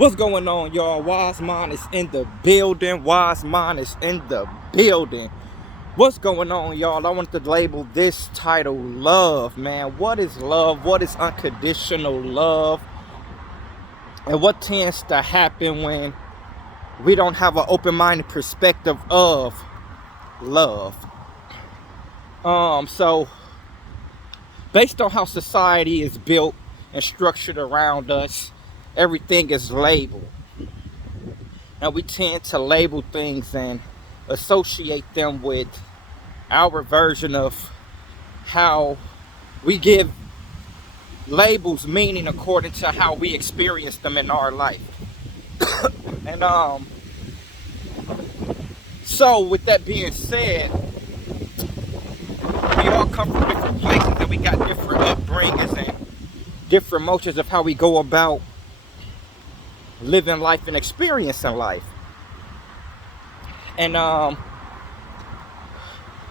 What's going on, y'all? Wise Mind is in the building. Wise Mind is in the building. What's going on, y'all? I want to label this title love, man. What is love? What is unconditional love? And what tends to happen when we don't have an open-minded perspective of love? So based on how society is built and structured around us, everything is labeled. And we tend to label things and associate them with our version of how we give labels meaning according to how we experience them in our life. And so with that being said, we all come from different places and we got different upbringings and different motions of how we go about living life and experiencing life. And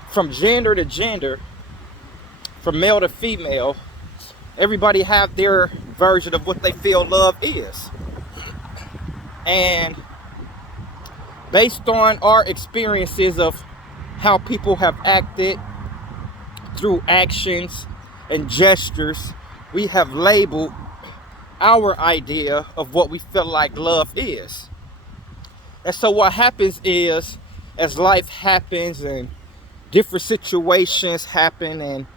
from gender to gender, from male to female, everybody have their version of what they feel love is. And based on our experiences of how people have acted through actions and gestures, we have labeled our idea of what we feel like love is. And so what happens is, as life happens and different situations happen and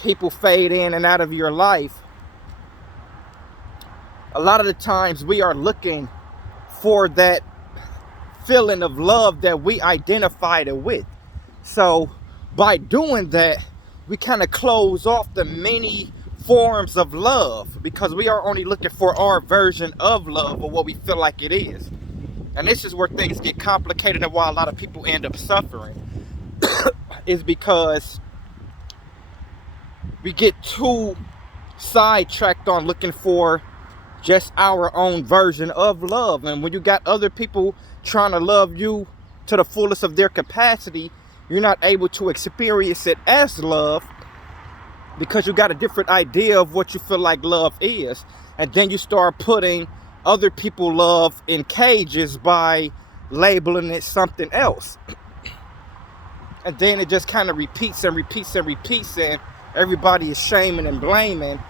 people fade in and out of your life, a lot of the times we are looking for that feeling of love that we identified it with. So by doing that, we kind of close off the many forms of love because we are only looking for our version of love or what we feel like it is. And this is where things get complicated and why a lot of people end up suffering is because we get too sidetracked on looking for just our own version of love. And when you got other people trying to love you to the fullest of their capacity, you're not able to experience it as love because you got a different idea of what you feel like love is. And then you start putting other people love in cages by labeling it something else. And then it just kind of repeats and repeats and repeats, and everybody is shaming and blaming.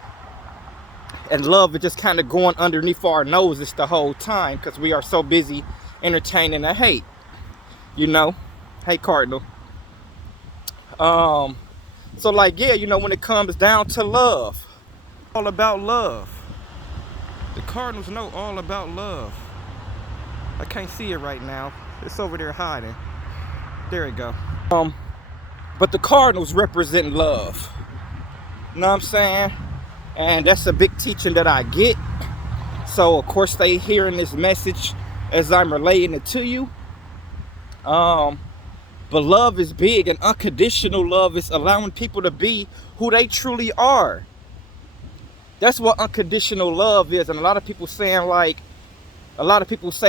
And love is just kind of going underneath our noses the whole time because we are so busy entertaining the hate. You know? Hey, Cardinal. So like, yeah, you know, when it comes down to love, all about love. The Cardinals know all about love. I can't see it right now. It's over there hiding. There it go. But the Cardinals represent love. You know what I'm saying? And that's a big teaching that I get. So of course they hearing this message as I'm relaying it to you. But love is big, and unconditional love is allowing people to be who they truly are. That's what unconditional love is. And a lot of people say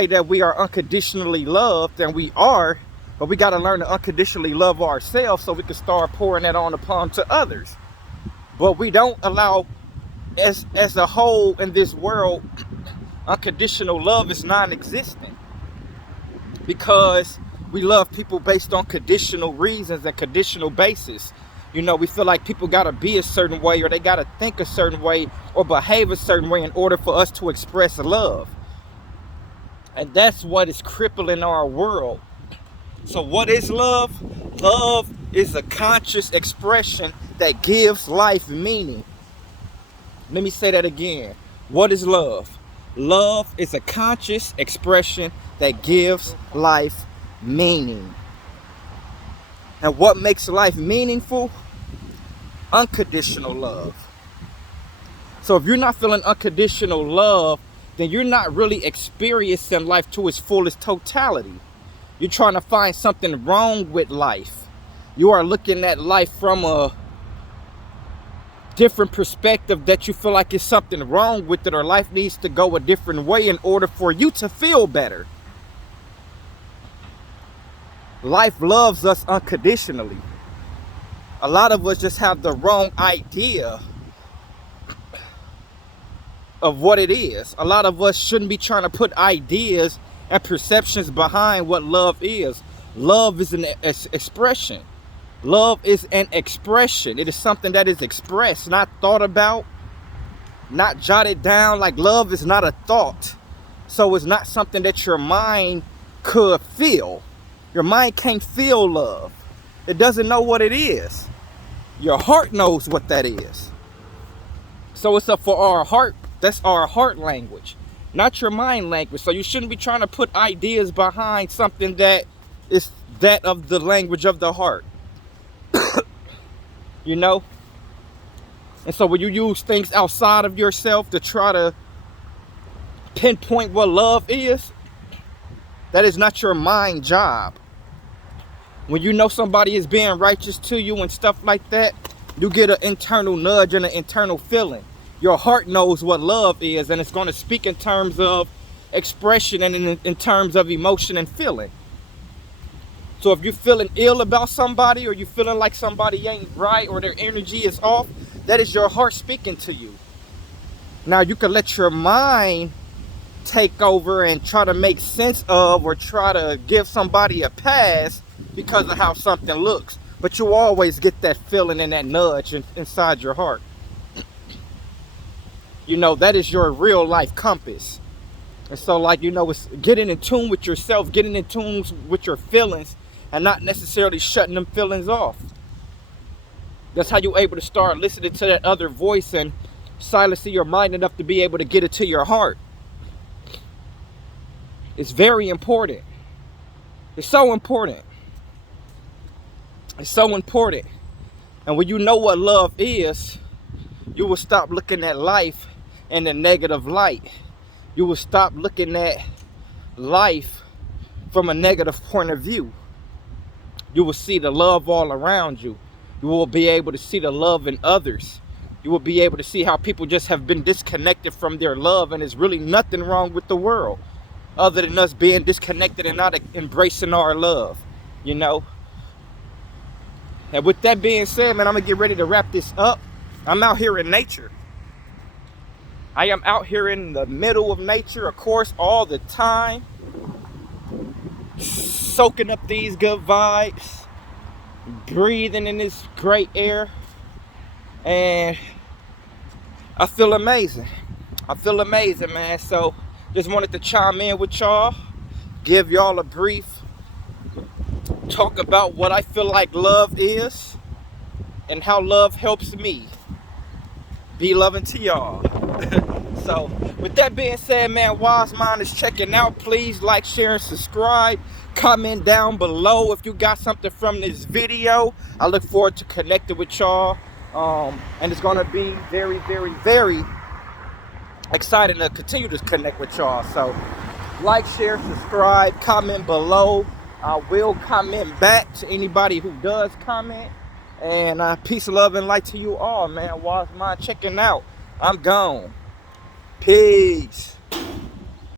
that we are unconditionally loved, and we are, but we got to learn to unconditionally love ourselves so we can start pouring that on upon to others. But we don't allow, as a whole in this world, unconditional love is non-existent because we love people based on conditional reasons and conditional basis. You know, we feel like people got to be a certain way, or they got to think a certain way, or behave a certain way in order for us to express love. And that's what is crippling our world. So what is love? Love is a conscious expression that gives life meaning. Let me say that again. What is love? Love is a conscious expression that gives life meaning. And what makes life meaningful? Unconditional love. So if you're not feeling unconditional love, then you're not really experiencing life to its fullest totality. You're trying to find something wrong with life. You are looking at life from a different perspective that you feel like there's something wrong with it, or life needs to go a different way in order for you to feel better. Life loves us unconditionally. A lot of us just have the wrong idea of what it is. A lot of us shouldn't be trying to put ideas and perceptions behind what love is. Love is an expression. Love is an expression. It is something that is expressed, not thought about, not jotted down. Like, love is not a thought. So it's not something that your mind could feel. Your mind can't feel love. It doesn't know what it is. Your heart knows what that is. So it's up for our heart. That's our heart language, not your mind language. So you shouldn't be trying to put ideas behind something that is that of the language of the heart. You know? And so when you use things outside of yourself to try to pinpoint what love is, that is not your mind job. When you know somebody is being righteous to you and stuff like that, you get an internal nudge and an internal feeling. Your heart knows what love is, and it's going to speak in terms of expression and in terms of emotion and feeling. So if you're feeling ill about somebody, or you're feeling like somebody ain't right, or their energy is off, that is your heart speaking to you. Now you can let your mind take over and try to make sense of, or try to give somebody a pass because of how something looks. But you always get that feeling and that nudge inside your heart. You know, that is your real life compass. And so, like, you know, it's getting in tune with yourself, getting in tune with your feelings, and not necessarily shutting them feelings off. That's how you're able to start listening to that other voice and silencing your mind enough to be able to get it to your heart. It's very important. It's so important. It's so important. And when you know what love is, you will stop looking at life in a negative light. You will stop looking at life from a negative point of view. You will see the love all around you. You will be able to see the love in others. You will be able to see how people just have been disconnected from their love, and there's really nothing wrong with the world other than us being disconnected and not embracing our love, you know. And with that being said, man, I'm gonna get ready to wrap this up. I'm out here in nature. I am out here in the middle of nature, of course, all the time, soaking up these good vibes, breathing in this great air, and I feel amazing. I feel amazing, man. So just wanted to chime in with y'all, give y'all a brief talk about what I feel like love is and how love helps me be loving to y'all. So with that being said, man, Wise Mind is checking out. Please like, share, and subscribe. Comment down below if you got something from this video. I look forward to connecting with y'all, and it's gonna be very, very, very exciting to continue to connect with y'all. So like, share, subscribe, comment below. I will comment back to anybody who does comment. And peace, love, and light to you all, man. Wise Mind checking out. I'm gone. Peace.